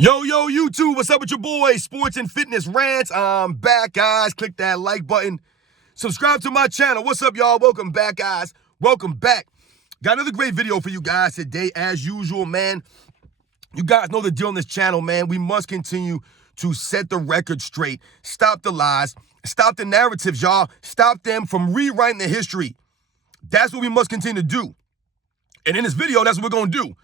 Yo, YouTube, what's up with your boy? Sports and Fitness Rants. I'm back, guys. Click that like button. Subscribe to my channel. What's up, y'all? Welcome back, guys. Welcome back. Got another great video for you guys today, as usual, man. You guys know the deal on this channel, man. We must continue to set the record straight. Stop the lies. Stop the narratives, y'all. Stop them from rewriting the history. That's what we must continue to do. And in this video, that's what we're going to do.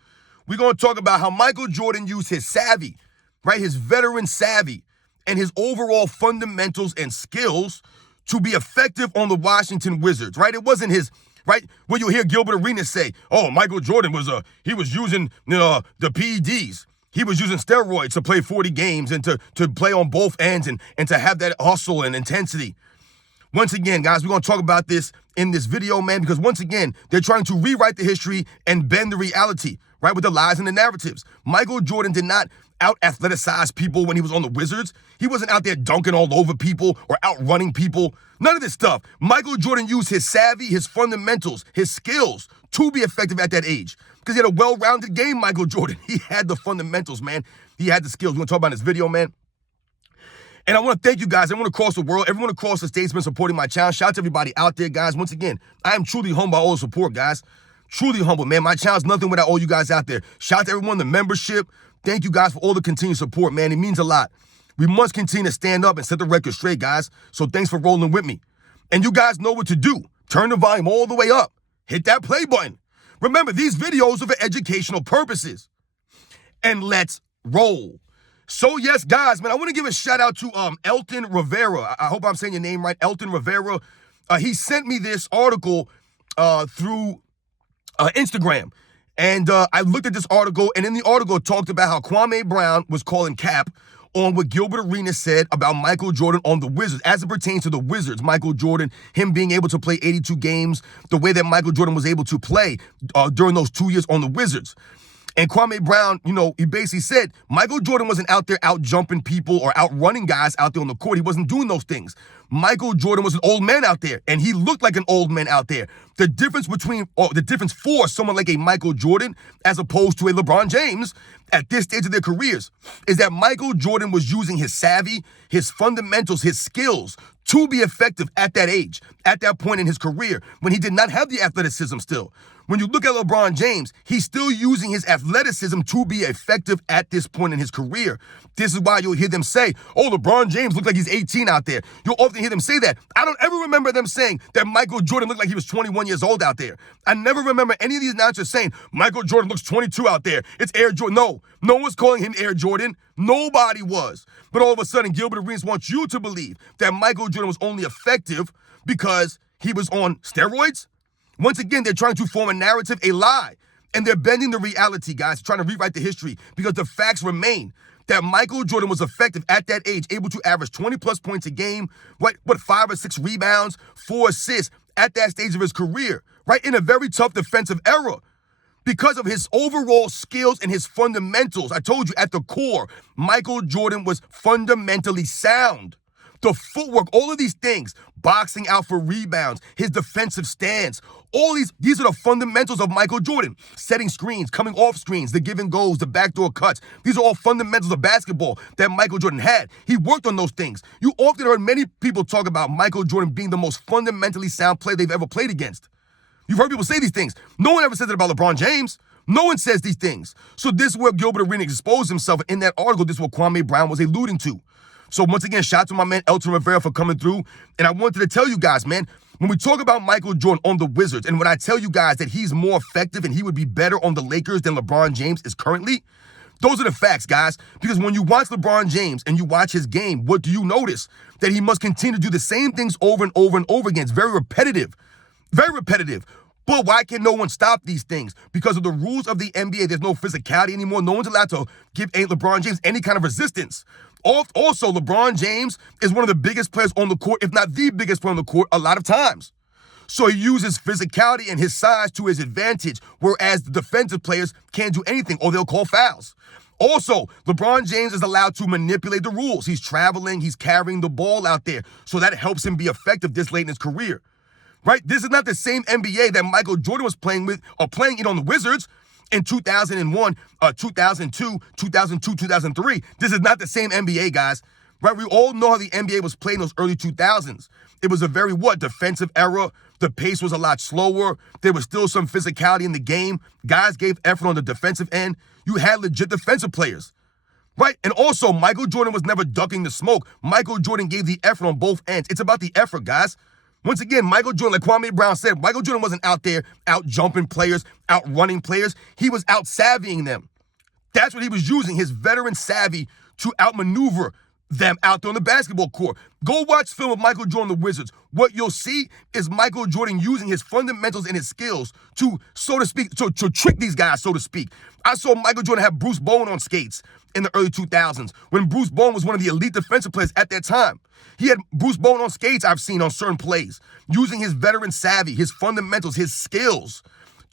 We're going to talk about how Michael Jordan used his savvy, right? His veteran savvy and his overall fundamentals and skills to be effective on the Washington Wizards, right? It wasn't his, right? When you hear Gilbert Arenas say, oh, Michael Jordan he was using the PEDs. He was using steroids to play 40 games and to play on both ends and to have that hustle and intensity. Once again, guys, we're going to talk about this in this video, man, because once again, they're trying to rewrite the history and bend the reality, right, with the lies and the narratives. Michael Jordan did not out-athleticize people when he was on the Wizards. He wasn't out there dunking all over people or outrunning people. None of this stuff. Michael Jordan used his savvy, his fundamentals, his skills to be effective at that age because he had a well-rounded game, Michael Jordan. He had the fundamentals, man. He had the skills. We're going to talk about this video, man. And I want to thank you guys, everyone across the world, everyone across the states been supporting my channel. Shout out to everybody out there, guys. Once again, I am truly humbled by all the support, guys. Truly humble, man. My channel's nothing without all you guys out there. Shout out to everyone, the membership. Thank you guys for all the continued support, man. It means a lot. We must continue to stand up and set the record straight, guys. So thanks for rolling with me. And you guys know what to do. Turn the volume all the way up. Hit that play button. Remember, these videos are for educational purposes. And let's roll. So yes, guys, man, I want to give a shout out to Elton Rivera. I hope I'm saying your name right. Elton Rivera. He sent me this article through Instagram. And I looked at this article, and in the article, it talked about how Kwame Brown was calling cap on what Gilbert Arenas said about Michael Jordan on the Wizards. As it pertains to the Wizards, Michael Jordan, him being able to play 82 games, the way that Michael Jordan was able to play during those 2 years on the Wizards. And Kwame Brown, he basically said Michael Jordan wasn't out there out jumping people or outrunning guys out there on the court. He wasn't doing those things. Michael Jordan was an old man out there, and he looked like an old man out there. The difference for someone like a Michael Jordan as opposed to a LeBron James at this stage of their careers is that Michael Jordan was using his savvy, his fundamentals, his skills to be effective at that age, at that point in his career, when he did not have the athleticism still. When you look at LeBron James, he's still using his athleticism to be effective at this point in his career. This is why you'll hear them say, oh, LeBron James looked like he's 18 out there. You'll often hear them say that. I don't ever remember them saying that Michael Jordan looked like he was 21 years old out there. I never remember any of these announcers saying, Michael Jordan looks 22 out there. It's Air Jordan. No one was calling him Air Jordan. Nobody was. But all of a sudden, Gilbert Arenas wants you to believe that Michael Jordan was only effective because he was on steroids. Once again, they're trying to form a narrative, a lie, and they're bending the reality, guys, trying to rewrite the history because the facts remain that Michael Jordan was effective at that age, able to average 20-plus points a game, 5 or 6 rebounds, 4 assists at that stage of his career, right, in a very tough defensive era because of his overall skills and his fundamentals. I told you, at the core, Michael Jordan was fundamentally sound. The footwork, all of these things, boxing out for rebounds, his defensive stance, all these are the fundamentals of Michael Jordan. Setting screens, coming off screens, the give and goes, the backdoor cuts. These are all fundamentals of basketball that Michael Jordan had. He worked on those things. You often heard many people talk about Michael Jordan being the most fundamentally sound player they've ever played against. You've heard people say these things. No one ever says it about LeBron James. No one says these things. So this is where Gilbert Arenas exposed himself. In that article, this is what Kwame Brown was alluding to. So once again, shout out to my man Elton Rivera for coming through. And I wanted to tell you guys, man, when we talk about Michael Jordan on the Wizards, and when I tell you guys that he's more effective and he would be better on the Lakers than LeBron James is currently, those are the facts, guys. Because when you watch LeBron James and you watch his game, what do you notice? That he must continue to do the same things over and over and over again. It's very repetitive. Very repetitive. But why can no one stop these things? Because of the rules of the NBA, there's no physicality anymore. No one's allowed to give LeBron James any kind of resistance. Also, LeBron James is one of the biggest players on the court, if not the biggest player on the court, a lot of times. So he uses physicality and his size to his advantage, whereas the defensive players can't do anything or they'll call fouls. Also, LeBron James is allowed to manipulate the rules. He's traveling, he's carrying the ball out there, so that helps him be effective this late in his career. Right? This is not the same NBA that Michael Jordan was playing with or playing it on the Wizards. in 2001, 2002, 2002, 2003. This is not the same NBA, guys. Right? We all know how the NBA was playing in those early 2000s. It was a very, defensive era. The pace was a lot slower. There was still some physicality in the game. Guys gave effort on the defensive end. You had legit defensive players. Right? And also, Michael Jordan was never ducking the smoke. Michael Jordan gave the effort on both ends. It's about the effort, guys. Once again, Michael Jordan, like Kwame Brown said, Michael Jordan wasn't out there out-jumping players, out-running players. He was out-savvying them. That's what he was using, his veteran savvy to outmaneuver them out there on the basketball court. Go watch film of Michael Jordan, the Wizards. What you'll see is Michael Jordan using his fundamentals and his skills to, so to speak, to trick these guys, so to speak. I saw Michael Jordan have Bruce Bowen on skates in the early 2000s when Bruce Bowen was one of the elite defensive players at that time. He had Bruce Bowen on skates, I've seen on certain plays, using his veteran savvy, his fundamentals, his skills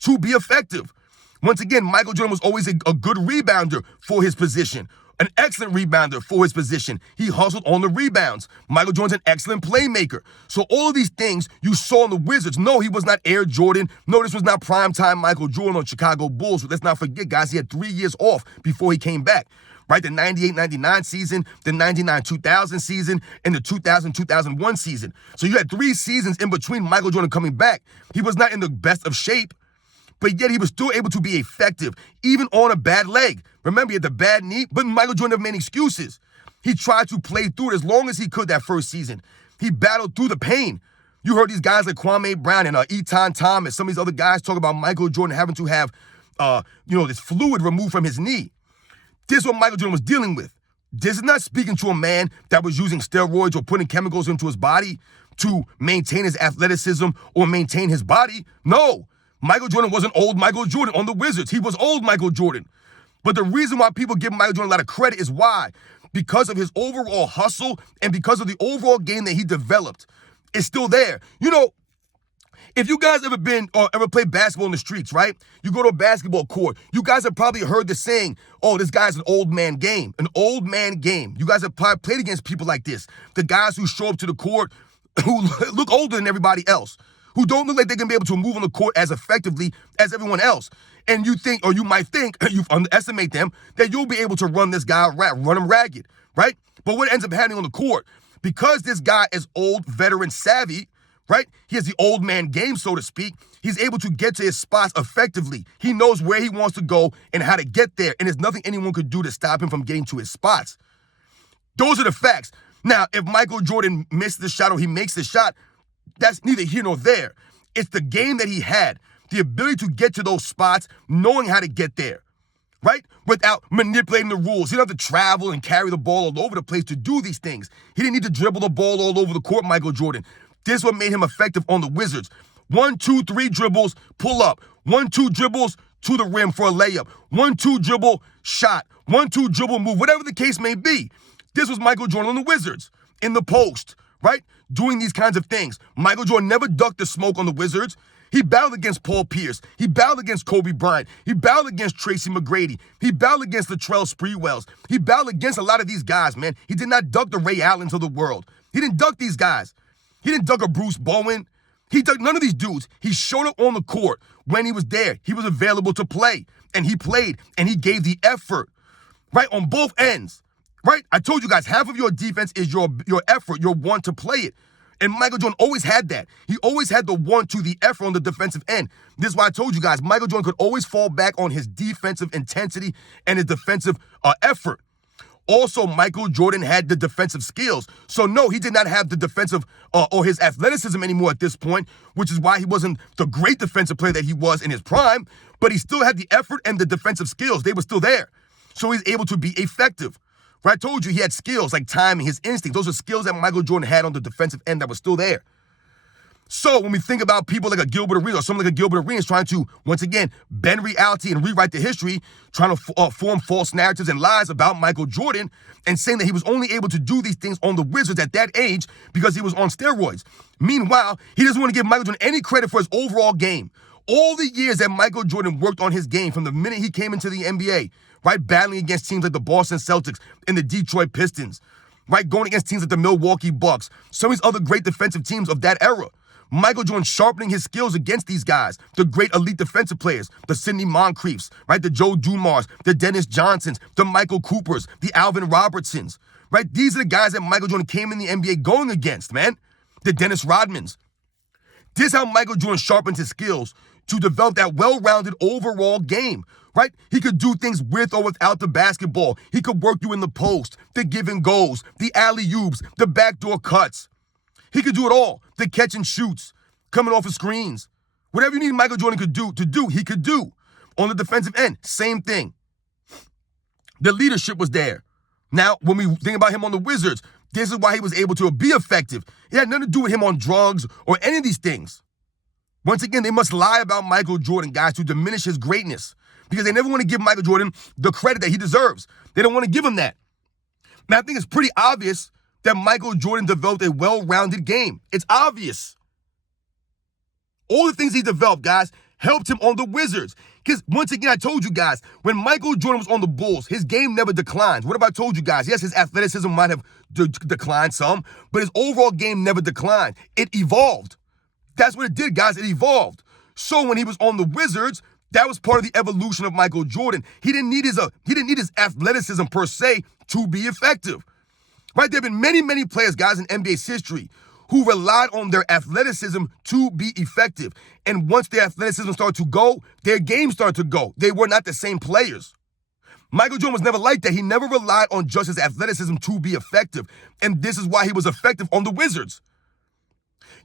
to be effective. Once again, Michael Jordan was always a good rebounder for his position, an excellent rebounder for his position. He hustled on the rebounds. Michael Jordan's an excellent playmaker. So all of these things you saw in the Wizards. No, he was not Air Jordan. No, this was not primetime Michael Jordan on Chicago Bulls. Let's not forget, guys, he had 3 years off before he came back. Right, the 98-99 season, the 99-2000 season, and the 2000-2001 season. So you had 3 seasons in between Michael Jordan coming back. He was not in the best of shape, but yet he was still able to be effective, even on a bad leg. Remember, he had the bad knee, but Michael Jordan never made excuses. He tried to play through it as long as he could that first season. He battled through the pain. You heard these guys like Kwame Brown and Eton Thomas, some of these other guys talk about Michael Jordan having to have, this fluid removed from his knee. This is what Michael Jordan was dealing with. This is not speaking to a man that was using steroids or putting chemicals into his body to maintain his athleticism or maintain his body. No, Michael Jordan wasn't old Michael Jordan on the Wizards. He was old Michael Jordan. But the reason why people give Michael Jordan a lot of credit is why? Because of his overall hustle and because of the overall game that he developed. It's still there. If you guys ever been or ever played basketball in the streets, right? You go to a basketball court. You guys have probably heard the saying, oh, this guy's an old man game. An old man game. You guys have probably played against people like this. The guys who show up to the court who look older than everybody else, who don't look like they're going to be able to move on the court as effectively as everyone else. And you think, or you might think, you underestimate them, that you'll be able to run this guy, run him ragged, right? But what ends up happening on the court, because this guy is old, veteran savvy, right? He has the old man game, so to speak. He's able to get to his spots effectively. He knows where he wants to go and how to get there. And there's nothing anyone could do to stop him from getting to his spots. Those are the facts. Now, if Michael Jordan missed the shot or he makes the shot, that's neither here nor there. It's the game that he had, the ability to get to those spots, knowing how to get there, right? Without manipulating the rules. He didn't have to travel and carry the ball all over the place to do these things. He didn't need to dribble the ball all over the court, Michael Jordan. This is what made him effective on the Wizards. 1, 2, 3 dribbles, pull up. 1, 2 dribbles to the rim for a layup. 1, 2 dribble, shot. 1, 2 dribble move, whatever the case may be. This was Michael Jordan on the Wizards in the post, right? Doing these kinds of things. Michael Jordan never ducked the smoke on the Wizards. He battled against Paul Pierce. He battled against Kobe Bryant. He battled against Tracy McGrady. He battled against Latrell Sprewells. He battled against a lot of these guys, man. He did not duck the Ray Allens of the world. He didn't duck these guys. He didn't duck a Bruce Bowen. He ducked none of these dudes. He showed up on the court when he was there. He was available to play, and he played, and he gave the effort, right, on both ends, right? I told you guys, half of your defense is your effort, your want to play it. And Michael Jordan always had that. He always had the want to, the effort on the defensive end. This is why I told you guys, Michael Jordan could always fall back on his defensive intensity and his defensive effort. Also, Michael Jordan had the defensive skills. So no, he did not have the defensive or his athleticism anymore at this point, which is why he wasn't the great defensive player that he was in his prime, but he still had the effort and the defensive skills. They were still there. So he's able to be effective. Right? I told you he had skills like timing, his instinct. Those are skills that Michael Jordan had on the defensive end that were still there. So when we think about people like a Gilbert Arenas or someone like a Gilbert Arenas trying to, once again, bend reality and rewrite the history, trying to form false narratives and lies about Michael Jordan and saying that he was only able to do these things on the Wizards at that age because he was on steroids. Meanwhile, he doesn't want to give Michael Jordan any credit for his overall game. All the years that Michael Jordan worked on his game from the minute he came into the NBA, right, battling against teams like the Boston Celtics and the Detroit Pistons, right, going against teams like the Milwaukee Bucks, some of these other great defensive teams of that era. Michael Jordan sharpening his skills against these guys, the great elite defensive players, the Sidney Moncriefs, right? The Joe Dumars, the Dennis Johnsons, the Michael Coopers, the Alvin Robertsons, right? These are the guys that Michael Jordan came in the NBA going against, man. The Dennis Rodmans. This is how Michael Jordan sharpened his skills to develop that well-rounded overall game, right? He could do things with or without the basketball. He could work you in the post, the give and goes, the alley-oops, the backdoor cuts. He could do it all. The catch and shoots, coming off of screens. Whatever you need Michael Jordan could do, he could do. On the defensive end, same thing. The leadership was there. Now, when we think about him on the Wizards, this is why he was able to be effective. It had nothing to do with him on drugs or any of these things. Once again, they must lie about Michael Jordan, guys, to diminish his greatness, because they never want to give Michael Jordan the credit that he deserves. They don't want to give him that. Now, I think it's pretty obvious that Michael Jordan developed a well-rounded game. It's obvious. All the things he developed, guys, helped him on the Wizards. Because once again, I told you guys, when Michael Jordan was on the Bulls, his game never declined. What have I told you guys? Yes, his athleticism might have declined some, but his overall game never declined. It evolved. That's what it did, guys. It evolved. So when he was on the Wizards, that was part of the evolution of Michael Jordan. He didn't need his athleticism per se to be effective. Right? There have been many, many players, guys, in NBA's history who relied on their athleticism to be effective. And once their athleticism started to go, their game started to go. They were not the same players. Michael Jordan was never like that. He never relied on just his athleticism to be effective. And this is why he was effective on the Wizards.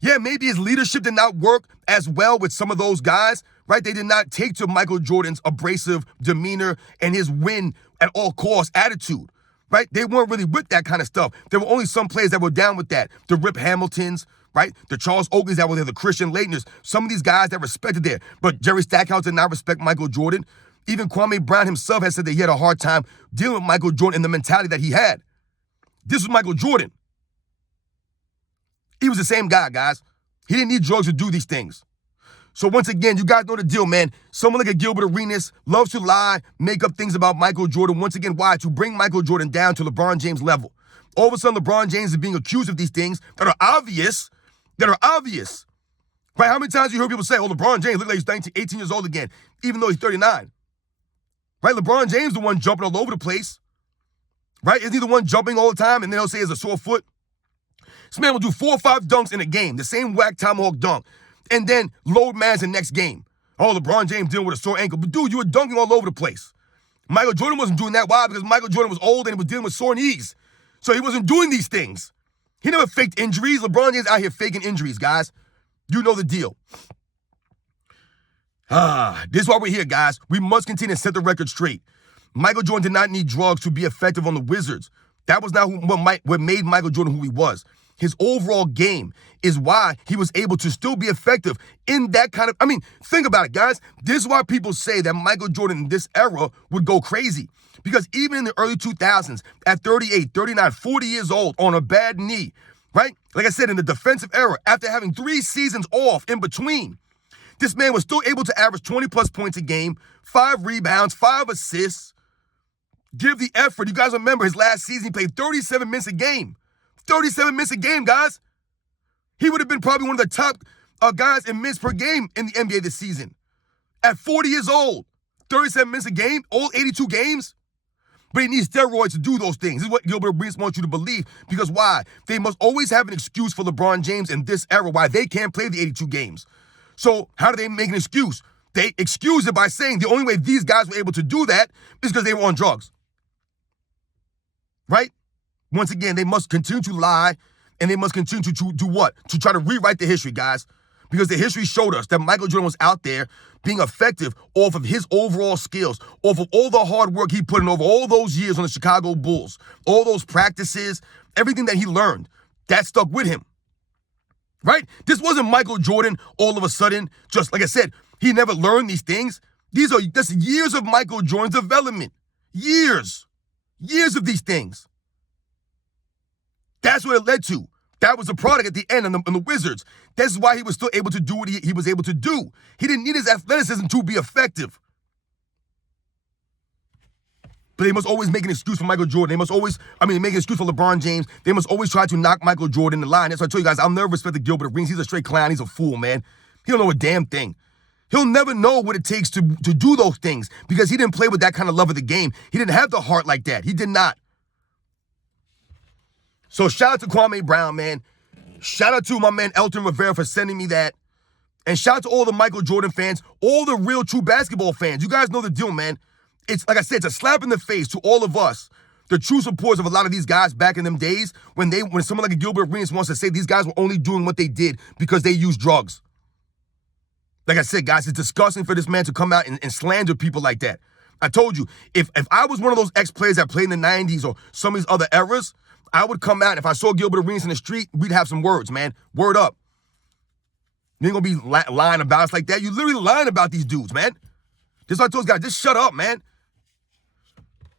Yeah, maybe his leadership did not work as well with some of those guys, right? They did not take to Michael Jordan's abrasive demeanor and his win at all costs attitude. Right? They weren't really with that kind of stuff. There were only some players that were down with that. The Rip Hamiltons, right? The Charles Oakleys that were there, the Christian Laettners, some of these guys that respected there. But Jerry Stackhouse did not respect Michael Jordan. Even Kwame Brown himself has said that he had a hard time dealing with Michael Jordan and the mentality that he had. This was Michael Jordan. He was the same guy, guys. He didn't need drugs to do these things. So once again, you guys know the deal, man. Someone like a Gilbert Arenas loves to lie, make up things about Michael Jordan. Once again, why? To bring Michael Jordan down to LeBron James level. All of a sudden, LeBron James is being accused of these things that are obvious. Right? How many times you heard people say, oh, LeBron James look like he's 19, 18 years old again, even though he's 39. Right? LeBron James the one jumping all over the place. Right? Isn't he the one jumping all the time and then they'll say it's a sore foot? This man will do 4 or 5 dunks in a game, the same whack tomahawk dunk. And then load man's the next game. Oh, LeBron James dealing with a sore ankle. But dude, you were dunking all over the place. Michael Jordan wasn't doing that. Why? Because Michael Jordan was old and he was dealing with sore knees. So he wasn't doing these things. He never faked injuries. LeBron James out here faking injuries, guys. You know the deal. This is why we're here, guys. We must continue to set the record straight. Michael Jordan did not need drugs to be effective on the Wizards. That was not what made Michael Jordan who he was. His overall game is why he was able to still be effective in that kind of, think about it, guys. This is why people say that Michael Jordan in this era would go crazy. Because even in the early 2000s, at 38, 39, 40 years old, on a bad knee, right? Like I said, in the defensive era, after having 3 seasons off in between, this man was still able to average 20-plus points a game, 5 rebounds, 5 assists, give the effort. You guys remember his last season, he played 37 minutes a game. 37 minutes a game, guys. He would have been probably one of the top guys in minutes per game in the NBA this season. At 40 years old, 37 minutes a game, all 82 games. But he needs steroids to do those things. This is what Gilbert Arenas wants you to believe. Because why? They must always have an excuse for LeBron James in this era why they can't play the 82 games. So how do they make an excuse? They excuse it by saying the only way these guys were able to do that is because they were on drugs. Right? Once again, they must continue to lie, and they must continue to do what? To try to rewrite the history, guys. Because the history showed us that Michael Jordan was out there being effective off of his overall skills, off of all the hard work he put in over all those years on the Chicago Bulls, all those practices, everything that he learned, that stuck with him. Right? This wasn't Michael Jordan all of a sudden, just like I said, he never learned these things. That's years of Michael Jordan's development. Years of these things. That's what it led to. That was the product at the end on the Wizards. This is why he was still able to do what he was able to do. He didn't need his athleticism to be effective. But they must always make an excuse for Michael Jordan. They must always, make an excuse for LeBron James. They must always try to knock Michael Jordan in the line. That's why I told you guys, I'll never respect the Gilbert Arenas. He's a straight clown. He's a fool, man. He don't know a damn thing. He'll never know what it takes to do those things because he didn't play with that kind of love of the game. He didn't have the heart like that. He did not. So shout out to Kwame Brown, man. Shout out to my man Elton Rivera for sending me that. And shout out to all the Michael Jordan fans, all the real true basketball fans. You guys know the deal, man. It's, like I said, it's a slap in the face to all of us, the true supporters of a lot of these guys back in them days when someone like a Gilbert Arenas wants to say these guys were only doing what they did because they used drugs. Like I said, guys, it's disgusting for this man to come out and slander people like that. I told you, if I was one of those ex-players that played in the 90s or some of these other eras, I would come out. If I saw Gilbert Arenas in the street, we'd have some words, man. Word up. You ain't gonna be lying about us like that. You literally lying about these dudes, man. Just like those guys, just shut up, man.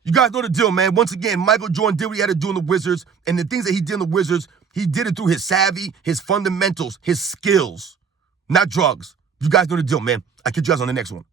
You guys know the deal, man. Once again, Michael Jordan did what he had to do in the Wizards, and the things that he did in the Wizards, he did it through his savvy, his fundamentals, his skills, not drugs. You guys know the deal, man. I'll catch you guys on the next one.